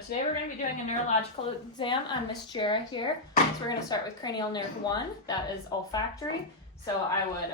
today we're going to be doing a neurological exam on Miss Jara here. So we're going to start with cranial nerve 1, that is olfactory. So I would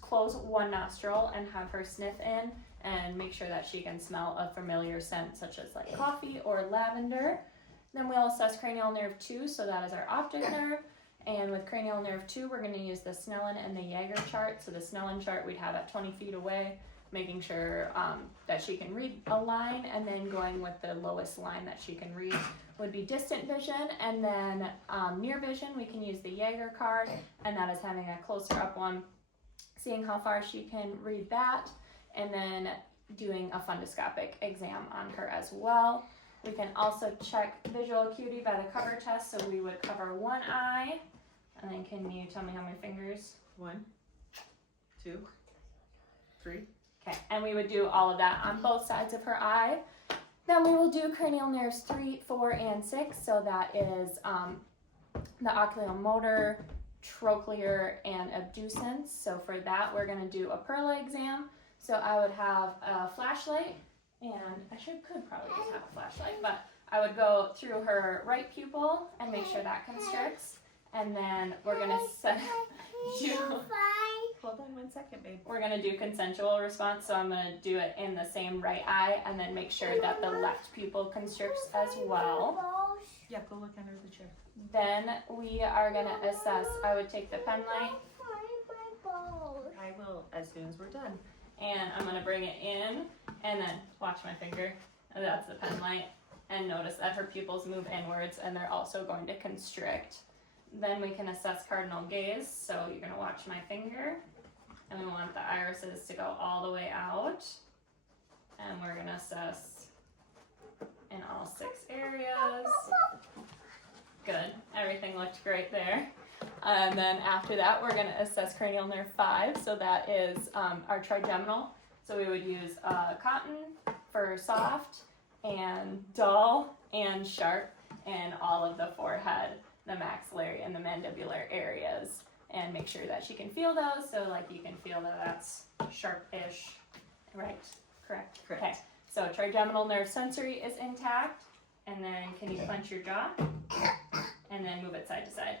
close one nostril and have her sniff in and make sure that she can smell a familiar scent such as like coffee or lavender. Then we'll assess cranial nerve 2, so that is our optic nerve. And with cranial nerve 2, we're going to use the Snellen and the Jaeger chart. So the Snellen chart we'd have at 20 feet away, making sure that she can read a line, and then going with the lowest line that she can read would be distant vision. And then near vision, we can use the Jaeger card, and that is having a closer up one, seeing how far she can read that, and then doing a fundoscopic exam on her as well. We can also check visual acuity by the cover test, so we would cover one eye, and then can you tell me how many fingers? 1, 2, 3. Okay, and we would do all of that on both sides of her eye. Then we will do cranial nerves 3, 4, and 6, so that is the oculomotor, trochlear, and abducens. So for that, we're going to do a Perla exam. So I would have a flashlight, and I could probably just have a flashlight, but I would go through her right pupil and make sure that constricts, and then we're going to Hold on 1 second, babe. We're going to do consensual response, so I'm going to do it in the same right eye and then make sure that the left pupil constricts as well. Yeah, go look under the chair. Then we are going to assess, I would take the pen light I will as soon as we're done. and I'm going to bring it in, and then watch my finger, and that's the pen light, and notice that her pupils move inwards and they're also going to constrict. Then we can assess cardinal gaze, so you're going to watch my finger, and we want the irises to go all the way out, and we're going to assess in all 6 areas. Good, everything looked great there. And then after that, we're going to assess cranial nerve 5, so that is our trigeminal. So we would use cotton for soft and dull and sharp in all of the forehead, the maxillary, and the mandibular areas, and make sure that she can feel those. So like you can feel that that's sharp-ish, right? Correct? Correct. Okay, so trigeminal nerve sensory is intact, and then can you clench your jaw? And then move it side to side.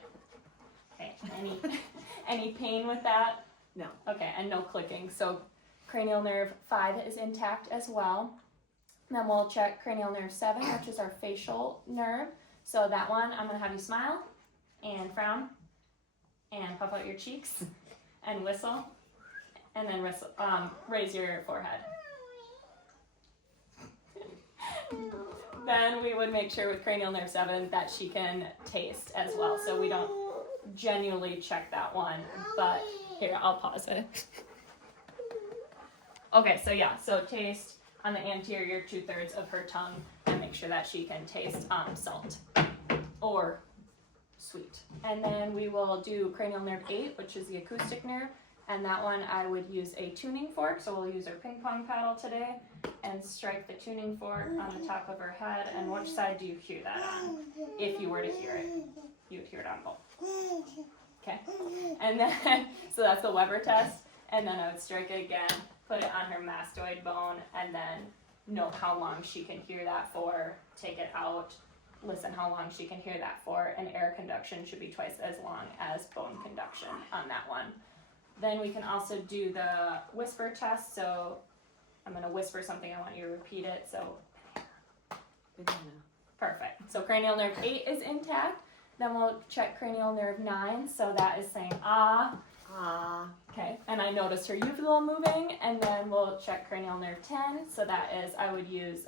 Okay, any pain with that? No. Okay, and no clicking. So cranial nerve 5 is intact as well. Then we'll check cranial nerve 7, which is our facial nerve. So that one, I'm going to have you smile and frown and puff out your cheeks and whistle, and then raise your forehead. Then we would make sure with cranial nerve 7 that she can taste as well. So we don't genuinely check that one, but here, I'll pause it. Okay, so yeah, so taste on the anterior 2/3 of her tongue and make sure that she can taste salt or sweet. And then we will do cranial nerve 8, which is the acoustic nerve, and that one I would use a tuning fork, so we'll use our ping pong paddle today and strike the tuning fork on the top of her head. And which side do you hear that on? If you were to hear it, you would hear it on both. Okay, and then, so that's the Weber test, and then I would strike it again, put it on her mastoid bone, and then note how long she can hear that for, take it out, listen how long she can hear that for, and air conduction should be twice as long as bone conduction on that one. Then we can also do the whisper test, so I'm going to whisper something, I want you to repeat it, so Banana. perfect. So cranial nerve 8 is intact. Then we'll check cranial nerve 9, so that is saying ah. Ah. Okay, and I noticed her uvula moving, and then we'll check cranial nerve 10, so that is, I would use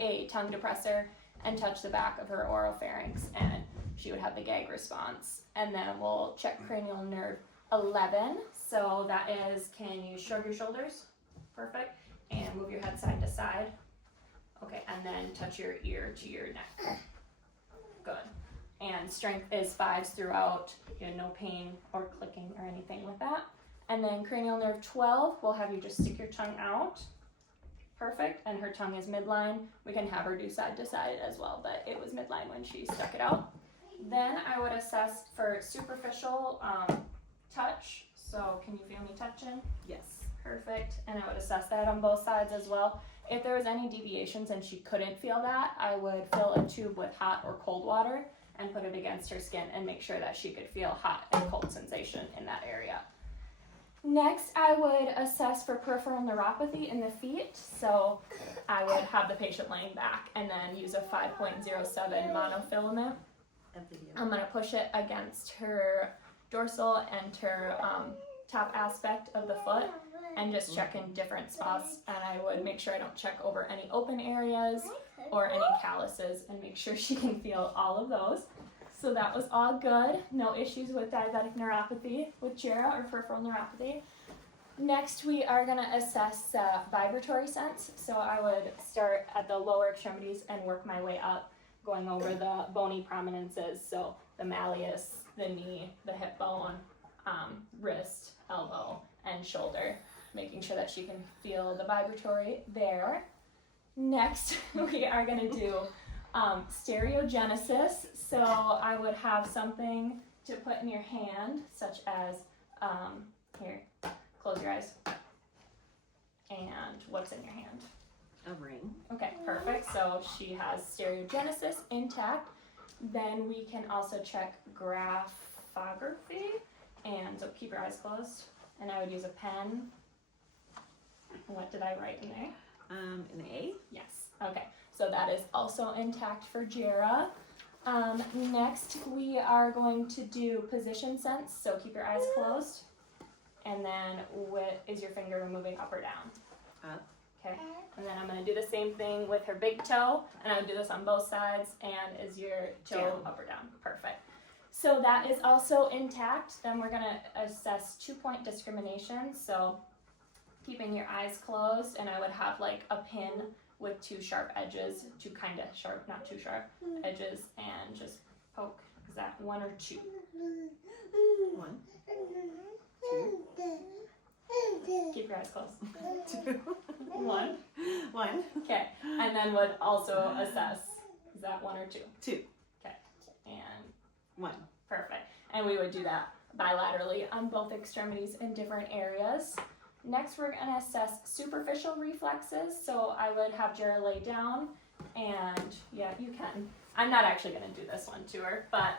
a tongue depressor and touch the back of her oropharynx, and she would have the gag response. And then we'll check cranial nerve 11, so that is, can you shrug your shoulders? Perfect, and move your head side to side. Okay, and then touch your ear to your neck. Good. And strength is 5s throughout. You had no pain or clicking or anything with that. And then cranial nerve 12, we'll have you just stick your tongue out. Perfect. And her tongue is midline. We can have her do side to side as well, but it was midline when she stuck it out. Then I would assess for superficial touch. So can you feel me touching? Yes. Perfect. And I would assess that on both sides as well. If there was any deviations and she couldn't feel that, I would fill a tube with hot or cold water and put it against her skin and make sure that she could feel hot and cold sensation in that area. Next, I would assess for peripheral neuropathy in the feet. So I would have the patient laying back and then use a 5.07 monofilament. I'm going to push it against her dorsal and her top aspect of the foot and just check in different spots. And I would make sure I don't check over any open areas or any calluses and make sure she can feel all of those. So that was all good. No issues with diabetic neuropathy with Jera or peripheral neuropathy. Next, we are going to assess vibratory sense. So I would start at the lower extremities and work my way up, going over the bony prominences. So the malleus, the knee, the hip bone, wrist, elbow, and shoulder, making sure that she can feel the vibratory there. Next, we are going to do stereogenesis. So I would have something to put in your hand, such as, here, close your eyes. And what's in your hand? A ring. Okay, perfect. So she has stereogenesis intact. Then we can also check graphography. And so keep your eyes closed. And I would use a pen. What did I write in there? An A. Yes. Okay. So that is also intact for Jera. Next, we are going to do position sense. So keep your eyes closed. And then is your finger moving up or down? Up. Okay. And then I'm going to do the same thing with her big toe. And I would do this on both sides. And is your toe Down. up or down? Perfect. So that is also intact. Then we're going to assess 2-point discrimination. So keeping your eyes closed, and I would have like a pin with 2 sharp edges, 2 kind of sharp, not too sharp edges, and just poke. Is that 1 or 2? 1, 2. Keep your eyes closed. 2. 1. 1. Okay. And then would also assess. Is that 1 or 2? 2. Okay. And 1. perfect. And we would do that bilaterally on both extremities in different areas. Next, we're going to assess superficial reflexes. So I would have Jera lay down, and yeah, you can. I'm not actually going to do this one to her, but,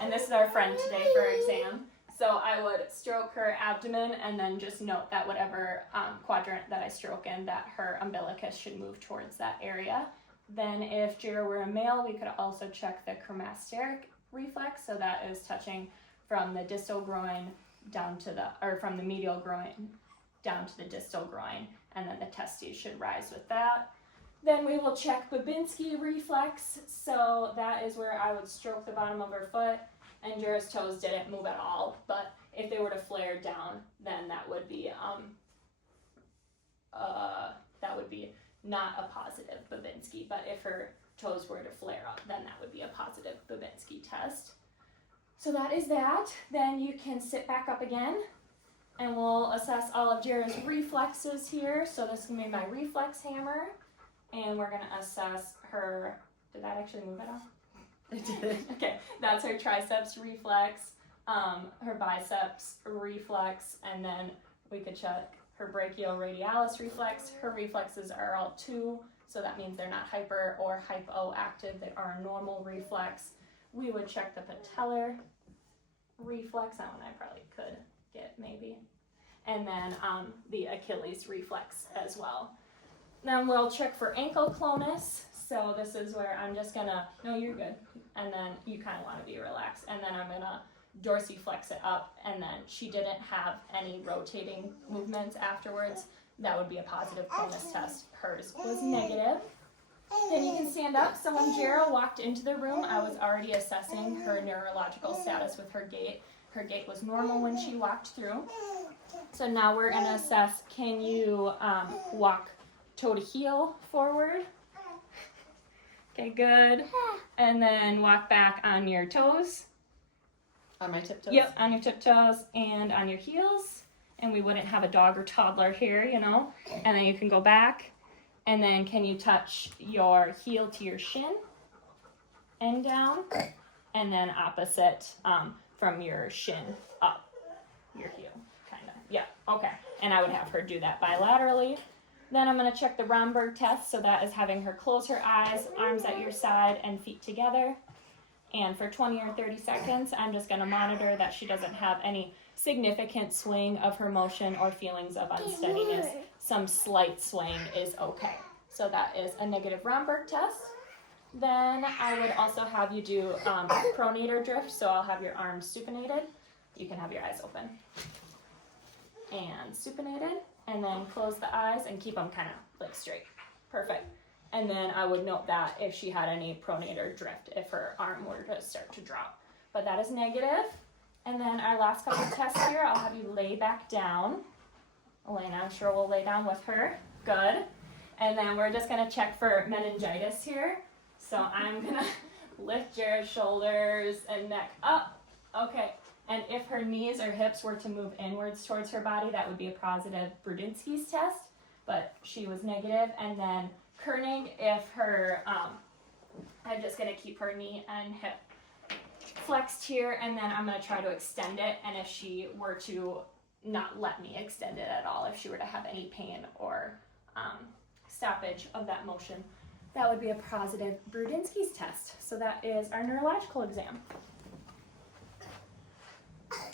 and this is our friend today for exam. So I would stroke her abdomen and then just note that whatever quadrant that I stroke in, that her umbilicus should move towards that area. Then if Jera were a male, we could also check the cremasteric reflex. So that is touching from the distal groin down to from the medial groin down to the distal groin, and then the testes should rise with that. Then we will check Babinski reflex. So that is where I would stroke the bottom of her foot, and Jera's toes didn't move at all. But if they were to flare down, then that would be not a positive Babinski. But if her toes were to flare up, then that would be a positive Babinski test. So that is that. Then you can sit back up again, and we'll assess all of Jera's reflexes here. So this is going to be my reflex hammer, and we're going to assess her, did that actually move at all? It did. Okay, that's her triceps reflex, her biceps reflex, and then we could check her brachioradialis reflex. Her reflexes are all 2, so that means they're not hyper or hypoactive. They are a normal reflex. We would check the patellar reflex. That one I probably could get maybe. And then the Achilles reflex as well. Then we'll check for ankle clonus. So this is where I'm just gonna, no, you're good. And then you kind of want to be relaxed. And then I'm gonna dorsiflex it up. And then she didn't have any rotating movements afterwards. That would be a positive clonus test. Hers was negative. Then you can stand up. So when Jera walked into the room, I was already assessing her neurological status with her gait. Her gait was normal when she walked through. So now we're going to assess, can you walk toe to heel forward? Okay, good. And then walk back on your toes. On my tiptoes? Yep, on your tiptoes and on your heels. And we wouldn't have a dog or toddler here, you know. And then you can go back. And then can you touch your heel to your shin and down? And then opposite from your shin up, your heel, kind of. Yeah, Okay, and I would have her do that bilaterally. Then I'm going to check the Romberg test, so that is having her close her eyes, arms at your side, and feet together. And for 20 or 30 seconds, I'm just going to monitor that she doesn't have any significant swing of her motion or feelings of unsteadiness. Some slight swing is okay. So that is a negative Romberg test. Then I would also have you do pronator drift, so I'll have your arms supinated. You can have your eyes open. And supinated, and then close the eyes and keep them kind of like straight. Perfect. And then I would note that if she had any pronator drift, if her arm were to start to drop. But that is negative. And then our last couple of tests here, I'll have you lay back down. Elena, I'm sure will lay down with her. Good. And then we're just going to check for meningitis here. So I'm going to lift your shoulders and neck up. Okay. And if her knees or hips were to move inwards towards her body, that would be a positive Brudinsky's test. But she was negative. And then Kernig, if her, I'm just going to keep her knee and hip flexed here, and then I'm going to try to extend it. And if she were to not let me extend it at all, if she were to have any pain or stoppage of that motion, that would be a positive Brudinsky's test. So that is our neurological exam.